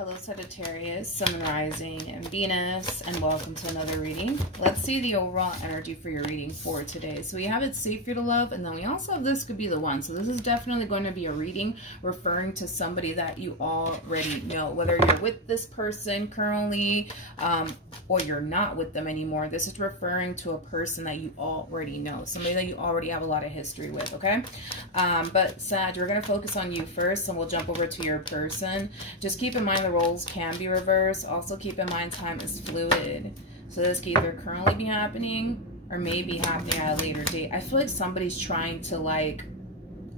Hello Sagittarius, Sun and Rising, and Venus, and welcome to another reading. Let's see the overall energy for your reading for today. So we have It's Safe for you to Love, and then we also have This Could Be the One. So this is definitely going to be a reading referring to somebody that you already know. Whether you're with this person currently or you're not with them anymore, this is referring to a person that you already know. Somebody that you already have a lot of history with, okay? But Sag, we're going to focus on you first, and we'll jump over to your person. Just keep in mind the roles can be reversed. Also keep in mind time is fluid. So this could either currently be happening or maybe happening at a later date. I feel like somebody's trying to like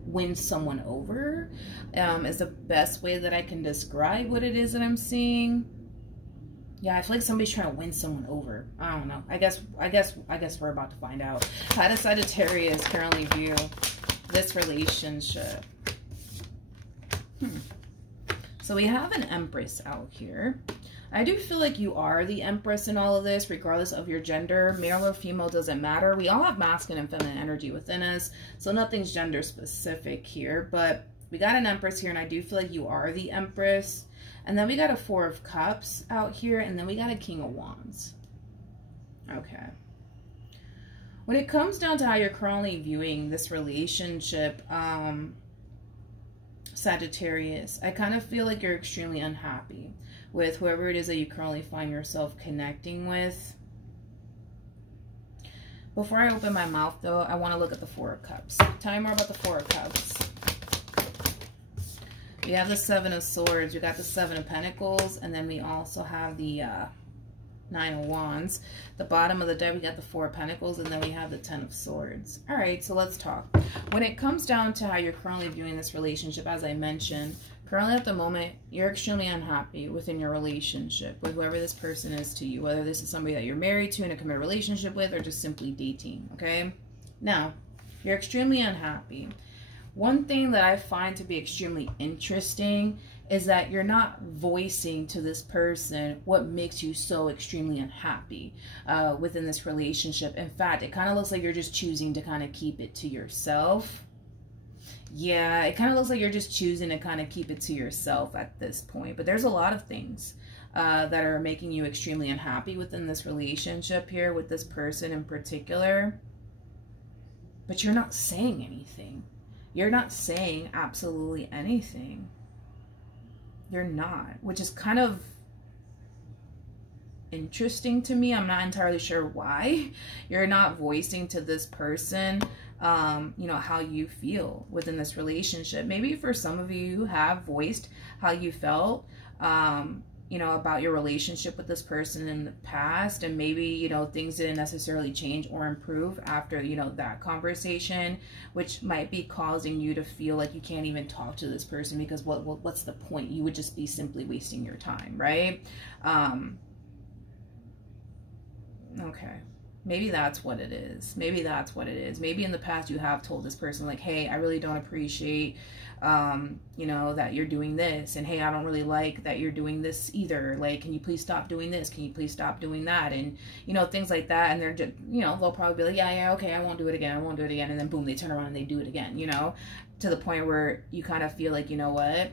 win someone over is the best way that I can describe what it is that I'm seeing. Yeah, I feel like somebody's trying to win someone over. I don't know. I guess we're about to find out. How does Sagittarius currently view this relationship? So we have an Empress out here. I do feel like you are the Empress in all of this, regardless of your gender. Male or female doesn't matter. We all have masculine and feminine energy within us, so nothing's gender specific here. But we got an Empress here, and I do feel like you are the Empress. And then we got a Four of Cups out here, and then we got a King of Wands. Okay. When it comes down to how you're currently viewing this relationship, Sagittarius, I kind of feel like you're extremely unhappy with whoever it is that you currently find yourself connecting with. Before I open my mouth, though, I want to look at the Four of Cups. Tell me more about the Four of Cups. We have the Seven of Swords, we got the Seven of Pentacles, and then we also have the Nine of Wands. The bottom of the deck, we got the Four of Pentacles, and then we have the Ten of Swords. All right, so let's talk. When it comes down to how you're currently viewing this relationship, as I mentioned, currently at the moment, you're extremely unhappy within your relationship with whoever this person is to you, whether this is somebody that you're married to in a committed relationship with or just simply dating, okay? Now, you're extremely unhappy. One thing that I find to be extremely interesting is that you're not voicing to this person what makes you so extremely unhappy within this relationship. In fact, it kind of looks like you're just choosing to kind of keep it to yourself. Yeah, it kind of looks like you're just choosing to kind of keep it to yourself at this point. But there's a lot of things that are making you extremely unhappy within this relationship here with this person in particular. But you're not saying anything. You're not saying absolutely anything. You're not, which is kind of interesting to me. I'm not entirely sure why. You're not voicing to this person, you know, how you feel within this relationship. Maybe for some of you, you have voiced how you felt, you know, about your relationship with this person in the past, and maybe, you know, things didn't necessarily change or improve after, you know, that conversation, which might be causing you to feel like you can't even talk to this person because what's the point? You would just be simply wasting your time, right? Okay. Maybe that's what it is. Maybe that's what it is. Maybe in the past you have told this person like, hey, I really don't appreciate, you know, that you're doing this. And hey, I don't really like that you're doing this either. Like, can you please stop doing this? Can you please stop doing that? And, you know, things like that. And they're just, you know, they'll probably be like, yeah, okay, I won't do it again. I won't do it again. And then boom, they turn around and they do it again, you know, to the point where you kind of feel like, you know what?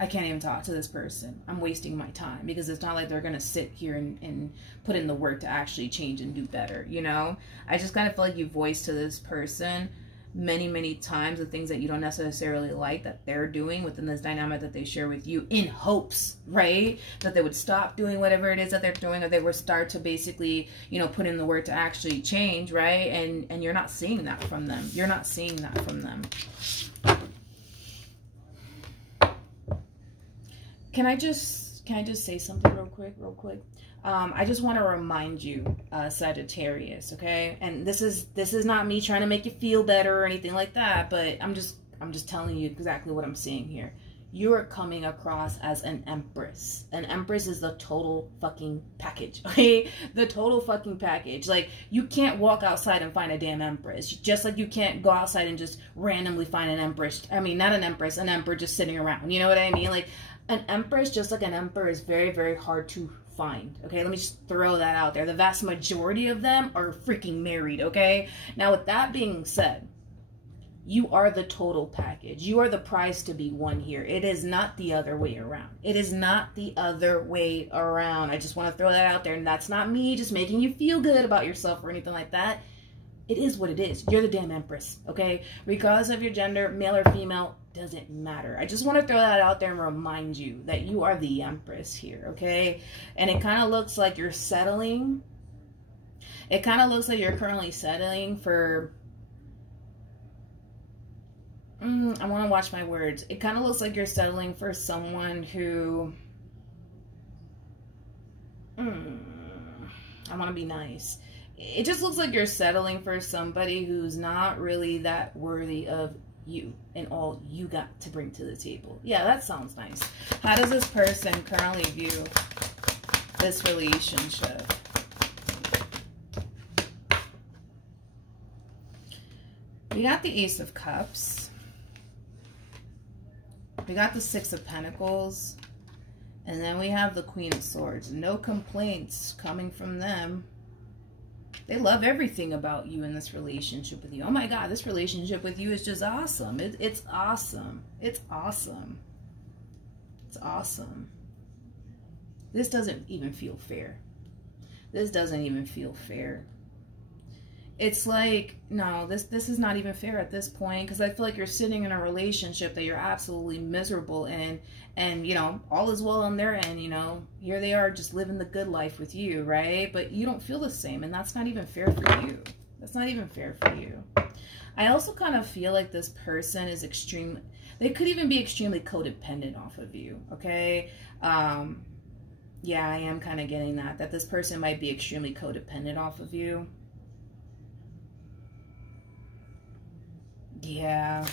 I can't even talk to this person. I'm wasting my time because it's not like they're going to sit here and put in the work to actually change and do better, you know? I just kind of feel like you voice to this person many, many times the things that you don't necessarily like that they're doing within this dynamic that they share with you in hopes, right? That they would stop doing whatever it is that they're doing, or they would start to basically, you know, put in the work to actually change, right? And you're not seeing that from them. You're not seeing that from them. Can I just say something real quick? I just want to remind you, Sagittarius, okay? And this is not me trying to make you feel better or anything like that, but I'm just telling you exactly what I'm seeing here. You are coming across as an Empress. An Empress is the total fucking package, okay? The total fucking package. Like, you can't walk outside and find a damn Empress. Just like you can't go outside and just randomly find an Empress. I mean, not an Empress, an Emperor just sitting around. You know what I mean? Like, an Empress, just like an Emperor, is very, very hard to find, okay? Let me just throw that out there. The vast majority of them are freaking married, okay? Now, with that being said, You are the total package. You are the prize to be won here. It is not the other way around. It is not the other way around. I just want to throw that out there. And that's not me just making you feel good about yourself or anything like that. It is what it is. You're the damn empress, okay? Regardless of your gender, male or female, doesn't matter. I just want to throw that out there and remind you that you are the empress here, okay? And it kind of looks like you're settling. It kind of looks like you're currently settling for... I want to watch my words. It kind of looks like you're settling for someone who... I want to be nice. It just looks like you're settling for somebody who's not really that worthy of you and all you got to bring to the table. Yeah, that sounds nice. How does this person currently view this relationship? We got the Ace of Cups. We got the Six of Pentacles. And then we have the Queen of Swords. No complaints coming from them. They love everything about you in this relationship with you. Oh my God, this relationship with you is just awesome. It's awesome. It's awesome. It's awesome. This doesn't even feel fair. This doesn't even feel fair. It's like, no, this is not even fair at this point, because I feel like you're sitting in a relationship that you're absolutely miserable in, and, you know, all is well on their end, you know, here they are just living the good life with you, right? But you don't feel the same, and that's not even fair for you. That's not even fair for you. I also kind of feel like this person is they could even be extremely codependent off of you, okay? Yeah, I am kind of getting that this person might be extremely codependent off of you. Yeah.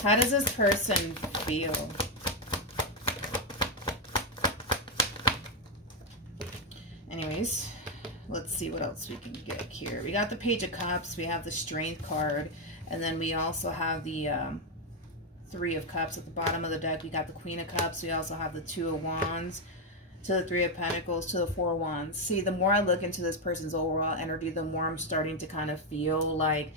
How does this person feel? Anyways, let's see what else we can get here. We got the Page of Cups. We have the Strength card. And then we also have the Three of Cups at the bottom of the deck. We got the Queen of Cups. We also have the Two of Wands, to the Three of Pentacles, to the Four of Wands. See, the more I look into this person's overall energy, the more I'm starting to kind of feel like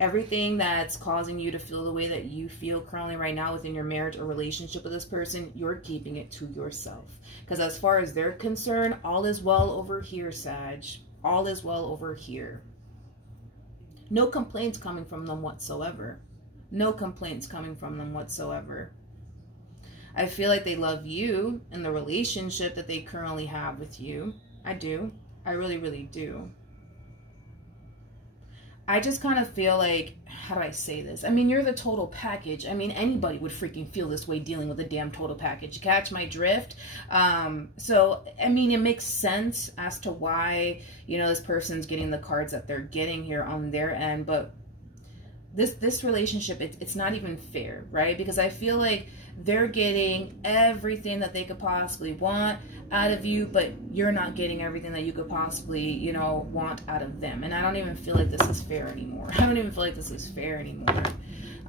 everything that's causing you to feel the way that you feel currently right now within your marriage or relationship with this person, you're keeping it to yourself. Because as far as they're concerned, all is well over here, Sag. All is well over here. No complaints coming from them whatsoever. No complaints coming from them whatsoever. I feel like they love you and the relationship that they currently have with you. I do. I really, really do. I just kind of feel like, how do I say this? I mean, you're the total package. I mean, anybody would freaking feel this way dealing with a damn total package. You catch my drift? So, I mean, it makes sense as to why, you know, this person's getting the cards that they're getting here on their end. But this relationship, it's not even fair, right? Because I feel like they're getting everything that they could possibly want out of you, but you're not getting everything that you could possibly, you know, want out of them. And I don't even feel like this is fair anymore. I don't even feel like this is fair anymore.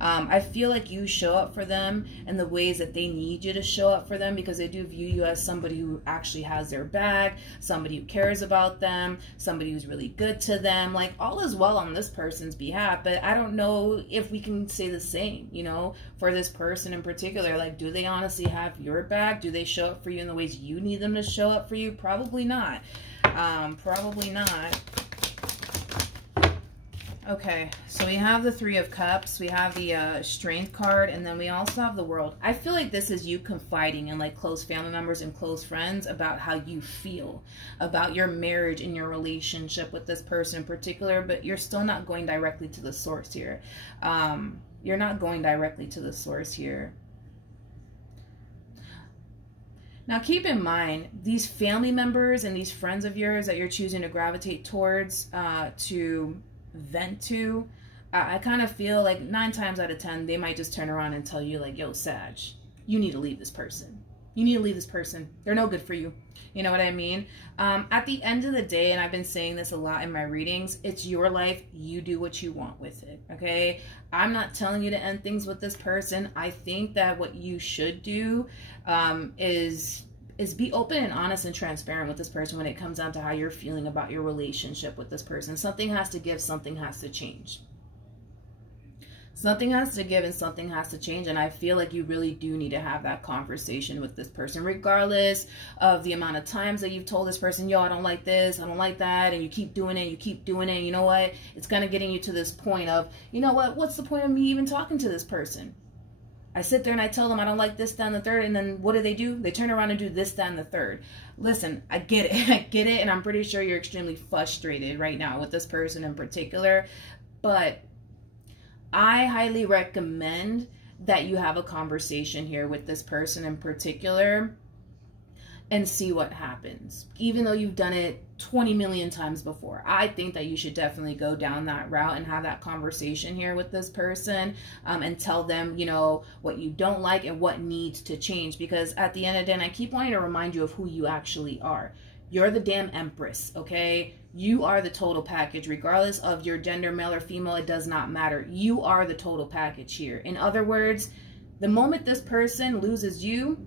I feel like you show up for them in the ways that they need you to show up for them, because they do view you as somebody who actually has their back, somebody who cares about them, somebody who's really good to them. Like, all is well on this person's behalf, but I don't know if we can say the same, you know, for this person in particular. Like, do they honestly have your back? Do they show up for you in the ways you need them to show up for you? Probably not. Probably not. Okay, so we have the Three of Cups, we have the Strength card, and then we also have the World. I feel like this is you confiding in like close family members and close friends about how you feel about your marriage and your relationship with this person in particular, but you're still not going directly to the source here. You're not going directly to the source here. Now, keep in mind, these family members and these friends of yours that you're choosing to gravitate towards to vent to, I kind of feel like 9 times out of 10 they might just turn around and tell you like, yo, Sag, you need to leave this person. You need to leave this person. They're no good for you. You know what I mean? At the end of the day, and I've been saying this a lot in my readings, it's your life. You do what you want with it, okay? I'm not telling you to end things with this person. I think that what you should do is be open and honest and transparent with this person when it comes down to how you're feeling about your relationship with this person. Something has to give, something has to change. Something has to give and something has to change. And I feel like you really do need to have that conversation with this person, regardless of the amount of times that you've told this person, yo, I don't like this, I don't like that. And you keep doing it, you keep doing it. You know what? It's kind of getting you to this point of, you know what? What's the point of me even talking to this person? I sit there and I tell them I don't like this, that, and the third. And then what do? They turn around and do this, that, and the third. Listen, I get it. I get it. And I'm pretty sure you're extremely frustrated right now with this person in particular. But I highly recommend that you have a conversation here with this person in particular and see what happens. Even though you've done it 20 million times before, I think that you should definitely go down that route and have that conversation here with this person, and tell them, you know, what you don't like and what needs to change. Because at the end of the day, and I keep wanting to remind you of who you actually are. You're the damn empress, okay? You are the total package, regardless of your gender, male or female. It does not matter. You are the total package here. In other words, the moment this person loses you,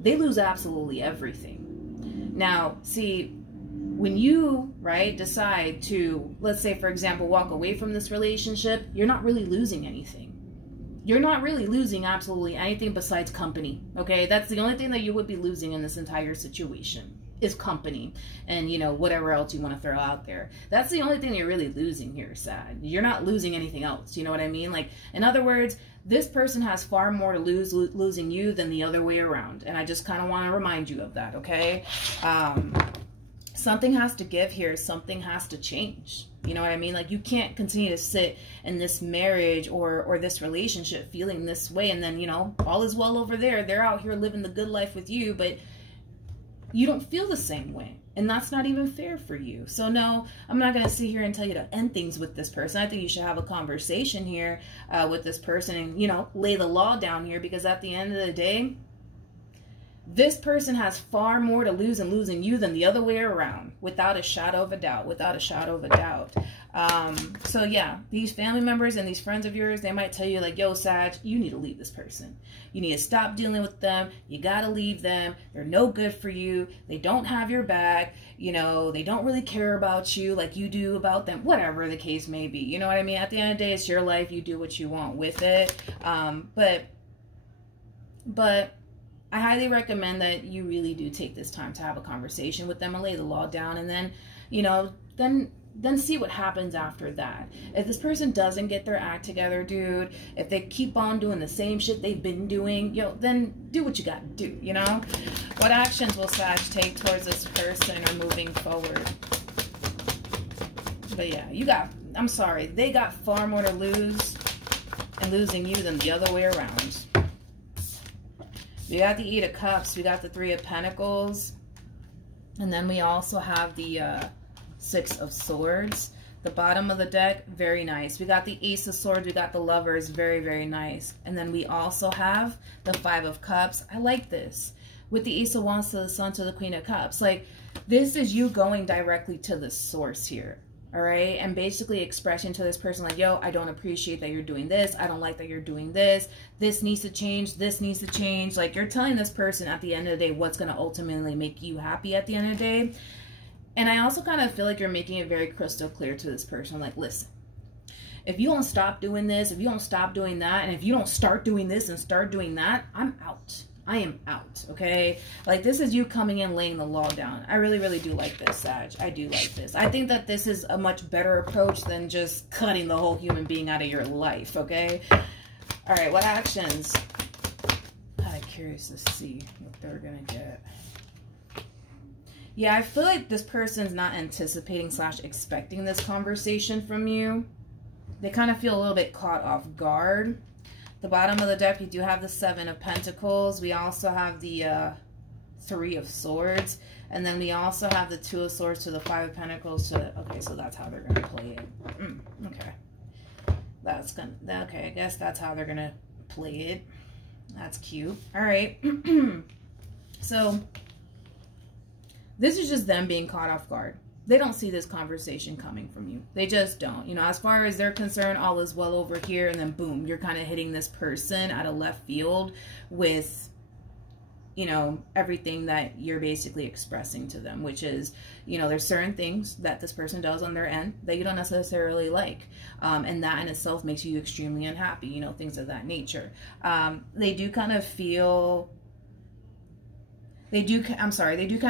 they lose absolutely everything. Now, see, when you, right, decide to, let's say, for example, walk away from this relationship, you're not really losing anything. You're not really losing absolutely anything besides company, okay? That's the only thing that you would be losing in this entire situation. Is company and, you know, whatever else you want to throw out there. That's the only thing you're really losing here, Sag. You're not losing anything else. You know what I mean? Like, in other words, this person has far more to lose losing you than the other way around. And I just kind of want to remind you of that, okay? Something has to give here. Something has to change. You know what I mean? Like, you can't continue to sit in this marriage or this relationship feeling this way. And then, you know, all is well over there. They're out here living the good life with you, but you don't feel the same way. And that's not even fair for you. So no, I'm not going to sit here and tell you to end things with this person. I think you should have a conversation here with this person and, you know, lay the law down here, because at the end of the day, this person has far more to lose in losing you than the other way around, without a shadow of a doubt, without a shadow of a doubt. So yeah, these family members and these friends of yours, they might tell you like, yo, Sag, you need to leave this person. You need to stop dealing with them. You got to leave them. They're no good for you. They don't have your back. You know, they don't really care about you like you do about them, whatever the case may be. You know what I mean? At the end of the day, it's your life. You do what you want with it. But I highly recommend that you really do take this time to have a conversation with them and lay the law down, and then, you know, then see what happens after that. If this person doesn't get their act together, dude, if they keep on doing the same shit they've been doing, yo, then do what you got to do, you know? What actions will Sag take towards this person or moving forward? But yeah, I'm sorry, they got far more to lose and losing you than the other way around. We got the Eight of Cups, we got the Three of Pentacles, and then we also have the Six of Swords. The bottom of the deck, very nice. We got the Ace of Swords, we got the Lovers, very, very nice. And then we also have the Five of Cups. I like this. With the Ace of Wands to the Sun to the Queen of Cups. Like, this is you going directly to the source here. All right, and basically expressing to this person like, yo, I don't appreciate that you're doing this. I don't like that you're doing this. This needs to change. This needs to change. Like, you're telling this person at the end of the day what's going to ultimately make you happy at the end of the day. And I also kind of feel like you're making it very crystal clear to this person. Like, listen, if you don't stop doing this, if you don't stop doing that, and if you don't start doing this and start doing that, I'm out. I am out, okay? Like, this is you coming in, laying the law down. I really, really do like this, Sag. I do like this. I think that this is a much better approach than just cutting the whole human being out of your life, okay? All right, what actions? I'm curious to see what they're going to get. Yeah, I feel like this person's not anticipating / expecting this conversation from you. They kind of feel a little bit caught off guard. The bottom of the deck, you do have the Seven of Pentacles. We also have the Three of Swords. And then we also have the Two of Swords to the Five of Pentacles. Okay, so that's how they're going to play it. Okay. Okay, I guess that's how they're going to play it. That's cute. All right. So, this is just them being caught off guard. They don't see this conversation coming from you. They just don't. You know, as far as they're concerned, all is well over here. And then boom, you're kind of hitting this person out of left field with, you know, everything that you're basically expressing to them, which is, you know, there's certain things that this person does on their end that you don't necessarily like. And that in itself makes you extremely unhappy, you know, things of that nature. They do kind of feel, they do kind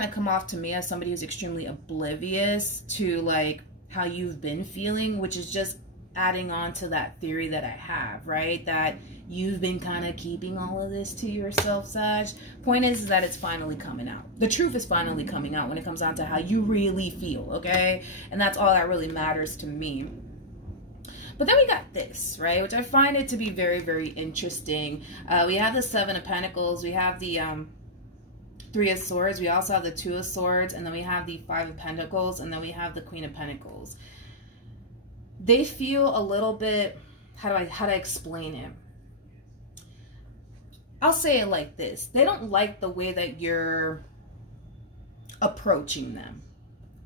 of come off to me as somebody who's extremely oblivious to like how you've been feeling, which is just adding on to that theory that I have, right? That you've been kind of keeping all of this to yourself, Sag. Point is that it's finally coming out. The truth is finally coming out when it comes down to how you really feel, okay? And that's all that really matters to me. But then we got this, right? Which I find it to be very, very interesting. We have the Seven of Pentacles. We have the Three of Swords. We also have the Two of Swords. And then we have the Five of Pentacles. And then we have the Queen of Pentacles. They feel a little bit, how do I explain it? I'll say it like this. They don't like the way that you're approaching them.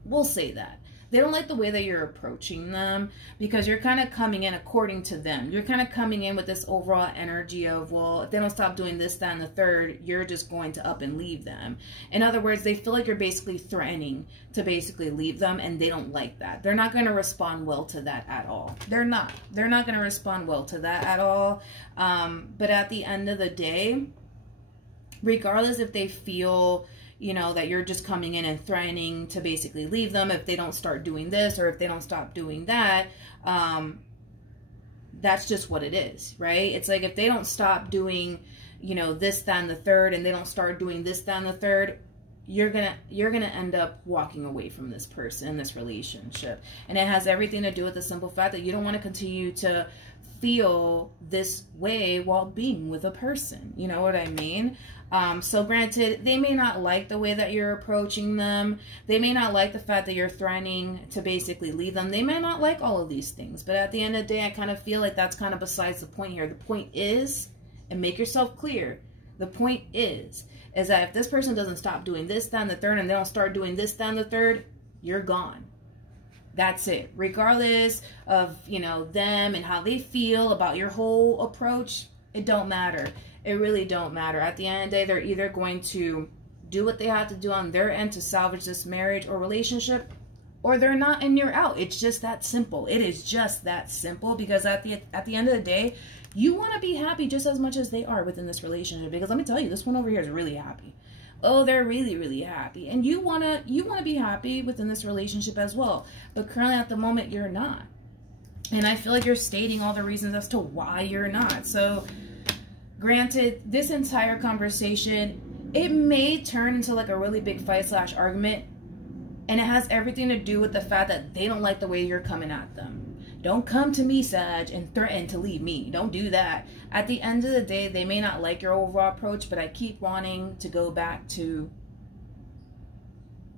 We'll say that. They don't like the way that you're approaching them because you're kind of coming in according to them. You're kind of coming in with this overall energy of, well, if they don't stop doing this, that, and the third, you're just going to up and leave them. In other words, they feel like you're basically threatening to basically leave them, and they don't like that. They're not going to respond well to that at all. They're not going to respond well to that at all. But at the end of the day, regardless if they feel, you know, that you're just coming in and threatening to basically leave them if they don't start doing this or if they don't stop doing that, that's just what it is, right? It's like if they don't stop doing, you know, this, that, and the third, and they don't start doing this, that, and the third, you're gonna end up walking away from this person in this relationship. And it has everything to do with the simple fact that you don't want to continue to feel this way while being with a person. You know what I mean? So granted, they may not like the way that you're approaching them. They may not like the fact that you're threatening to basically leave them. They may not like all of these things. But at the end of the day, I kind of feel like that's kind of besides the point here. The point is, and make yourself clear, the point is that if this person doesn't stop doing this, that, and the third, and they don't start doing this, that, and the third, you're gone. That's it. Regardless of, you know, them and how they feel about your whole approach, it don't matter. It really don't matter. At the end of the day, they're either going to do what they have to do on their end to salvage this marriage or relationship, or they're not and you're out. It's just that simple. It is just that simple, because at the end of the day, you want to be happy just as much as they are within this relationship. Because let me tell you, this one over here is really happy. Oh, they're really, really happy. And you wanna be happy within this relationship as well. But currently at the moment, you're not. And I feel like you're stating all the reasons as to why you're not. So granted, this entire conversation, it may turn into like a really big fight / argument. And it has everything to do with the fact that they don't like the way you're coming at them. Don't come to me, Sag, and threaten to leave me. Don't do that. At the end of the day, they may not like your overall approach, but I keep wanting to go back to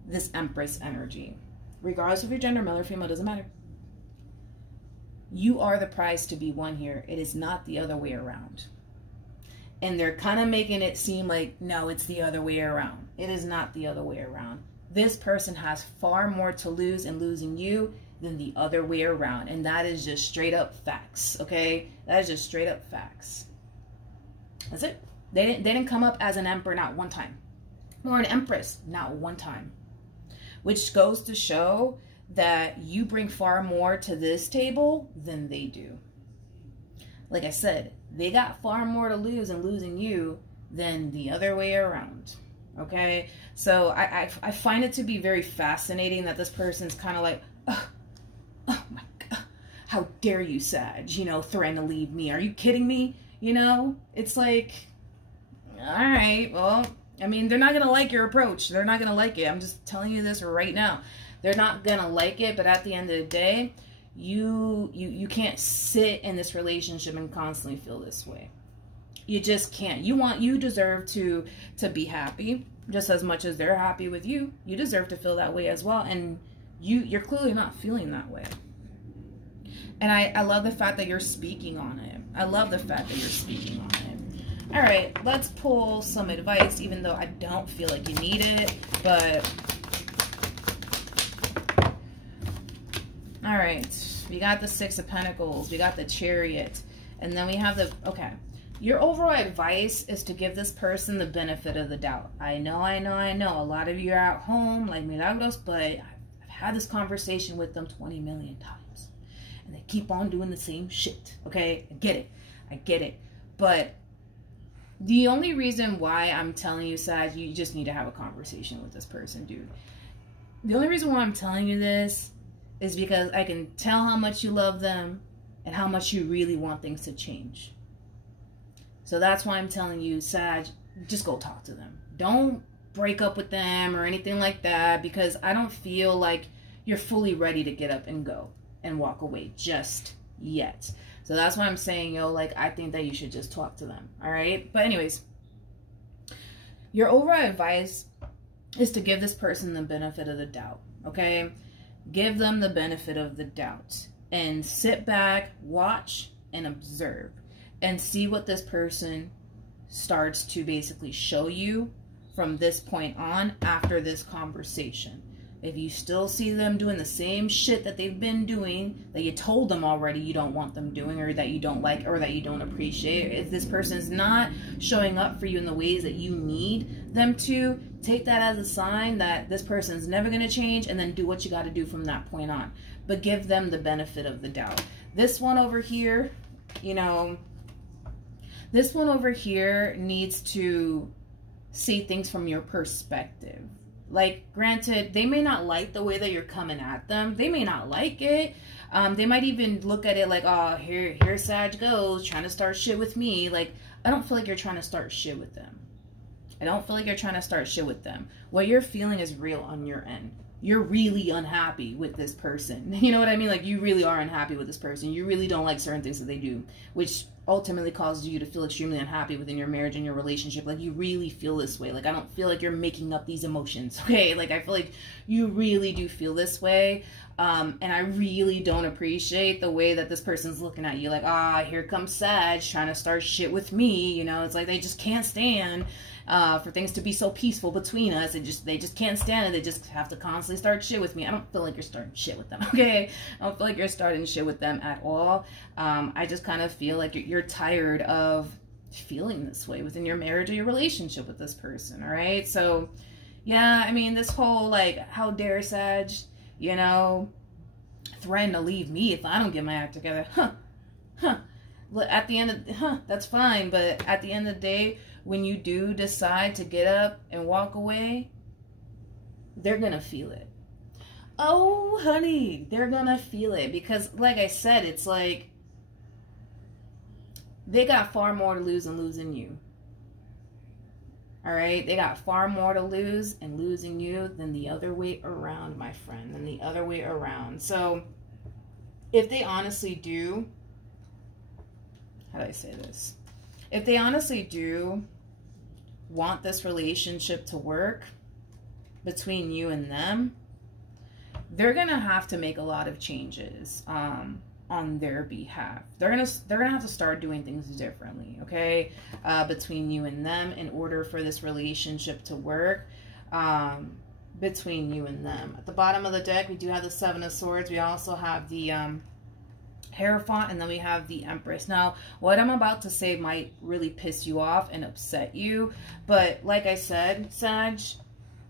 this Empress energy. Regardless of your gender, male or female, doesn't matter. You are the prize to be won here. It is not the other way around. And they're kind of making it seem like, no, it's the other way around. It is not the other way around. This person has far more to lose in losing you than the other way around. And that is just straight up facts, okay? That is just straight up facts. That's it. They didn't come up as an emperor not one time. Or an empress not one time. Which goes to show that you bring far more to this table than they do. Like I said, they got far more to lose in losing you than the other way around. Okay? So I find it to be very fascinating that this person's kind of like, oh my God, how dare you, Sag, you know, threaten to leave me. Are you kidding me? You know, it's like, all right, well, I mean, they're not going to like your approach. They're not going to like it. I'm just telling you this right now. They're not going to like it, but at the end of the day, you can't sit in this relationship and constantly feel this way. You just can't. You deserve to be happy just as much as they're happy with you. You deserve to feel that way as well. And you're clearly not feeling that way. And I love the fact that you're speaking on it. I love the fact that you're speaking on it. All right, let's pull some advice, even though I don't feel like you need it. But, all right, we got the Six of Pentacles. We got the Chariot. And then we have the, okay. Your overall advice is to give this person the benefit of the doubt. I know. A lot of you are at home like Milagros, but I've had this conversation with them 20 million times. And they keep on doing the same shit. Okay? I get it. But the only reason why I'm telling you, Sag, you just need to have a conversation with this person, dude. The only reason why I'm telling you this is because I can tell how much you love them and how much you really want things to change. So that's why I'm telling you, Sag, just go talk to them. Don't break up with them or anything like that, because I don't feel like you're fully ready to get up and go and walk away just yet. So that's why I'm saying, yo, like, I think that you should just talk to them. All right. But anyways, your overall advice is to give this person the benefit of the doubt. Okay. Give them the benefit of the doubt and sit back, watch, and observe and see what this person starts to basically show you from this point on after this conversation. If you still see them doing the same shit that they've been doing, that you told them already you don't want them doing, or that you don't like, or that you don't appreciate, if this person is not showing up for you in the ways that you need them to, take that as a sign that this person's never going to change, and then do what you got to do from that point on. But give them the benefit of the doubt. This one over here, you know, this one over here needs to see things from your perspective. Like, granted, they may not like the way that you're coming at them. They may not like it. They might even look at it like, oh, here Sag goes, trying to start shit with me. Like, I don't feel like you're trying to start shit with them. I don't feel like you're trying to start shit with them. What you're feeling is real on your end. You're really unhappy with this person. You know what I mean? Like, you really are unhappy with this person. You really don't like certain things that they do, which ultimately causes you to feel extremely unhappy within your marriage and your relationship. Like, you really feel this way. Like, I don't feel like you're making up these emotions, okay? Like, I feel like you really do feel this way. And I really don't appreciate the way that this person's looking at you. Like, here comes Sag trying to start shit with me. You know, it's like they just can't stand for things to be so peaceful between us. They just can't stand it. They just have to constantly start shit with me. I don't feel like you're starting shit with them, okay? I don't feel like you're starting shit with them at all. I just kind of feel like you're tired of feeling this way within your marriage or your relationship with this person, all right? So, yeah, I mean, this whole, like, how dare Sag, you know, threaten to leave me if I don't get my act together. At the end of, that's fine, but at the end of the day, when you do decide to get up and walk away, they're gonna feel it. Oh, honey, they're gonna feel it, because like I said, it's like they got far more to lose than losing you. All right, they got far more to lose in losing you than the other way around, my friend, than the other way around. So if they honestly do, how do I say this? If they honestly do want this relationship to work between you and them, they're gonna have to make a lot of changes on their behalf. They're gonna have to start doing things differently, okay, between you and them, in order for this relationship to work between you and them. At the bottom of the deck, we do have the Seven of Swords. We also have the Hierophant, and then we have the Empress. Now, what I'm about to say might really piss you off and upset you, but like I said, Sag,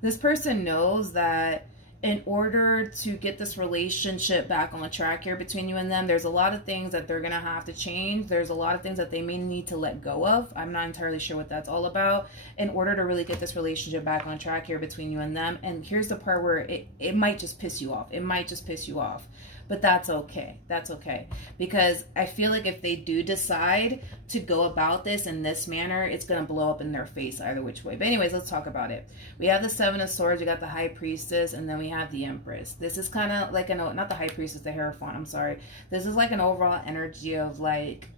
this person knows that in order to get this relationship back on the track here between you and them, there's a lot of things that they're going to have to change. There's a lot of things that they may need to let go of. I'm not entirely sure what that's all about, in order to really get this relationship back on track here between you and them. And here's the part where it might just piss you off. It might just piss you off. But that's okay. That's okay. Because I feel like if they do decide to go about this in this manner, it's going to blow up in their face either which way. But anyways, let's talk about it. We have the Seven of Swords. We got the High Priestess. And then we have the Empress. This is kind of like, not the High Priestess, the Hierophant. I'm sorry. This is like an overall energy of like,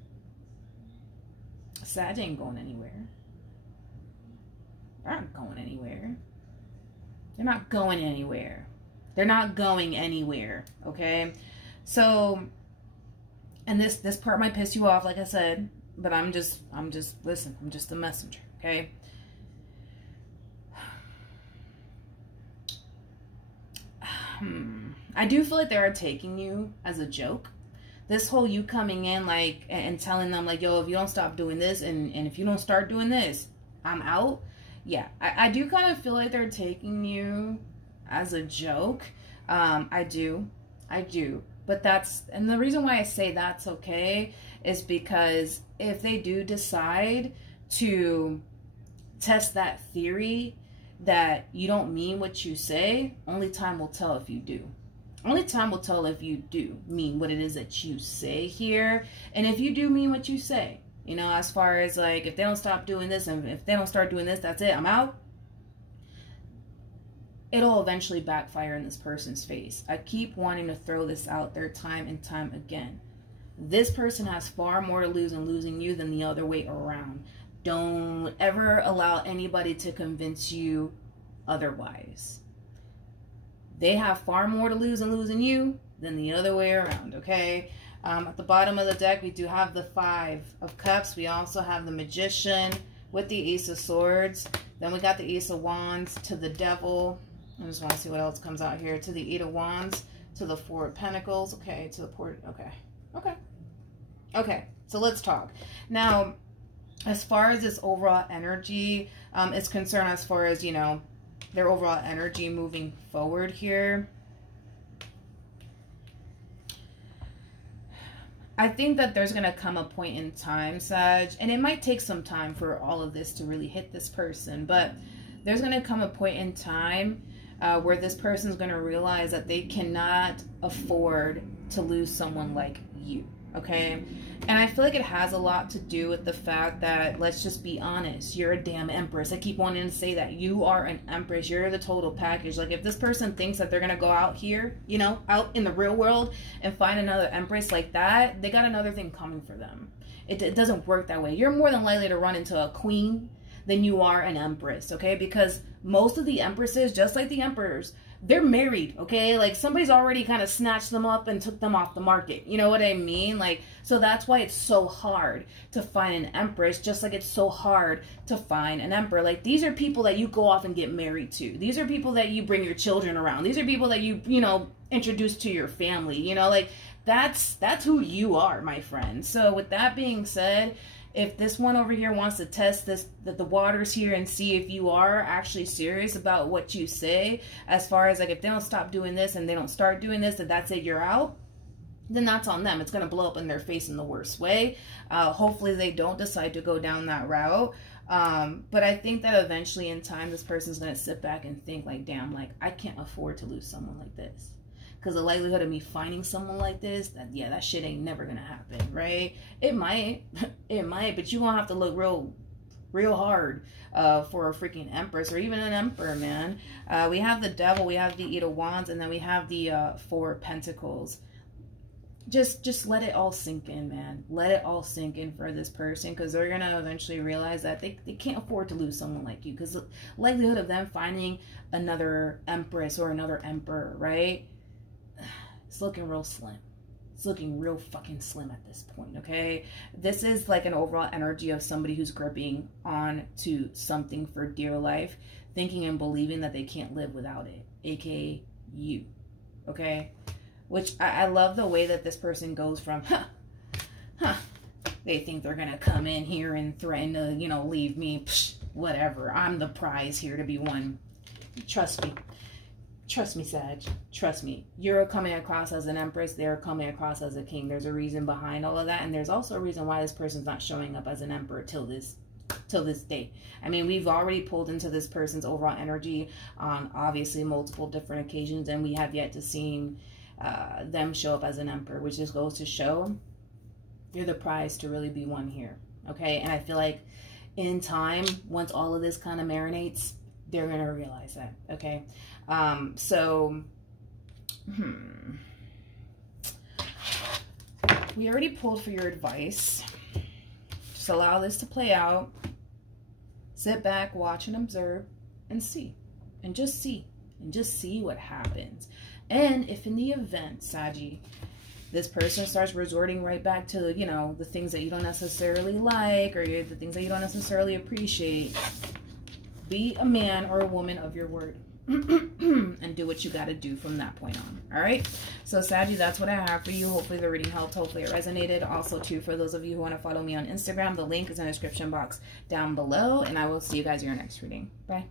Sag ain't going anywhere. They're not going anywhere. They're not going anywhere. They're not going anywhere, okay? So, and this part might piss you off, like I said, but listen, I'm just the messenger, okay? I do feel like they are taking you as a joke. this whole you coming in like and telling them like, yo, if you don't stop doing this and if you don't start doing this, I'm out. Yeah, I do kind of feel like they're taking you as a joke. I do. But and the reason why I say that's okay is because if they do decide to test that theory that you don't mean what you say, only time will tell if you do. Only time will tell if you do mean what it is that you say here. And if you do mean what you say, you know, as far as like, if they don't stop doing this and if they don't start doing this, that's it, I'm out. It'll eventually backfire in this person's face. I keep wanting to throw this out there time and time again. This person has far more to lose in losing you than the other way around. Don't ever allow anybody to convince you otherwise. They have far more to lose in losing you than the other way around, okay? At the bottom of the deck, we do have the 5 of Cups. We also have the Magician with the Ace of Swords. Then we got the Ace of Wands to the Devil. I just want to see what else comes out here. To the 8 of Wands, to the 4 of Pentacles. Okay, to the Port. Okay, so let's talk. Now, as far as this overall energy is concerned, as far as, you know, their overall energy moving forward here, I think that there's going to come a point in time, Sag, and it might take some time for all of this to really hit this person, but there's going to come a point in time where this person's going to realize that they cannot afford to lose someone like you, okay? And I feel like it has a lot to do with the fact that, let's just be honest, you're a damn empress. I keep wanting to say that. You are an empress. You're the total package. Like, if this person thinks that they're going to go out here, you know, out in the real world and find another empress like that, they got another thing coming for them. It doesn't work that way. You're more than likely to run into a queen than you are an empress, okay? Because most of the empresses, just like the emperors, they're married, okay? Like, somebody's already kind of snatched them up and took them off the market. You know what I mean? Like, so that's why it's so hard to find an empress, just like it's so hard to find an emperor. Like, these are people that you go off and get married to. These are people that you bring your children around. These are people that you know, introduce to your family. You know, like, that's who you are, my friend. So with that being said, if this one over here wants to test the waters here and see if you are actually serious about what you say, as far as like, if they don't stop doing this and they don't start doing this, that's it, you're out, then that's on them. It's going to blow up in their face in the worst way. Hopefully they don't decide to go down that route. But I think that eventually in time, this person's going to sit back and think like, damn, like, I can't afford to lose someone like this. Because the likelihood of me finding someone like this, that shit ain't never gonna happen, right? It might, but you gonna have to look real hard for a freaking empress or even an emperor, man. We have the Devil, we have the 8 of Wands, and then we have the 4 of Pentacles. Just let it all sink in, man. Let it all sink in for this person, because they're gonna eventually realize that they can't afford to lose someone like you, because the likelihood of them finding another empress or another emperor, right? It's looking real slim. It's looking real fucking slim at this point, okay? This is like an overall energy of somebody who's gripping on to something for dear life, thinking and believing that they can't live without it, aka you, okay? Which I love the way that this person goes from, they think they're gonna come in here and threaten to, you know, leave me, psh, whatever. I'm the prize here to be won. Trust me. Trust me, Sag. Trust me. You're coming across as an empress. They're coming across as a king. There's a reason behind all of that. And there's also a reason why this person's not showing up as an emperor till this day. I mean, we've already pulled into this person's overall energy on obviously multiple different occasions. And we have yet to see them show up as an emperor, which just goes to show you're the prize to really be won here. Okay. And I feel like in time, once all of this kind of marinates, they're going to realize that. Okay. We already pulled for your advice. Just allow this to play out. Sit back, watch and observe and see. And just see. And just see what happens. And if in the event, Saggy, this person starts resorting right back to, you know, the things that you don't necessarily like or the things that you don't necessarily appreciate, be a man or a woman of your word. and do what you got to do from that point on. All right. So Saggy, that's what I have for you. Hopefully the reading helped. Hopefully it resonated. Also too, for those of you who want to follow me on Instagram, the link is in the description box down below, and I will see you guys in your next reading. Bye.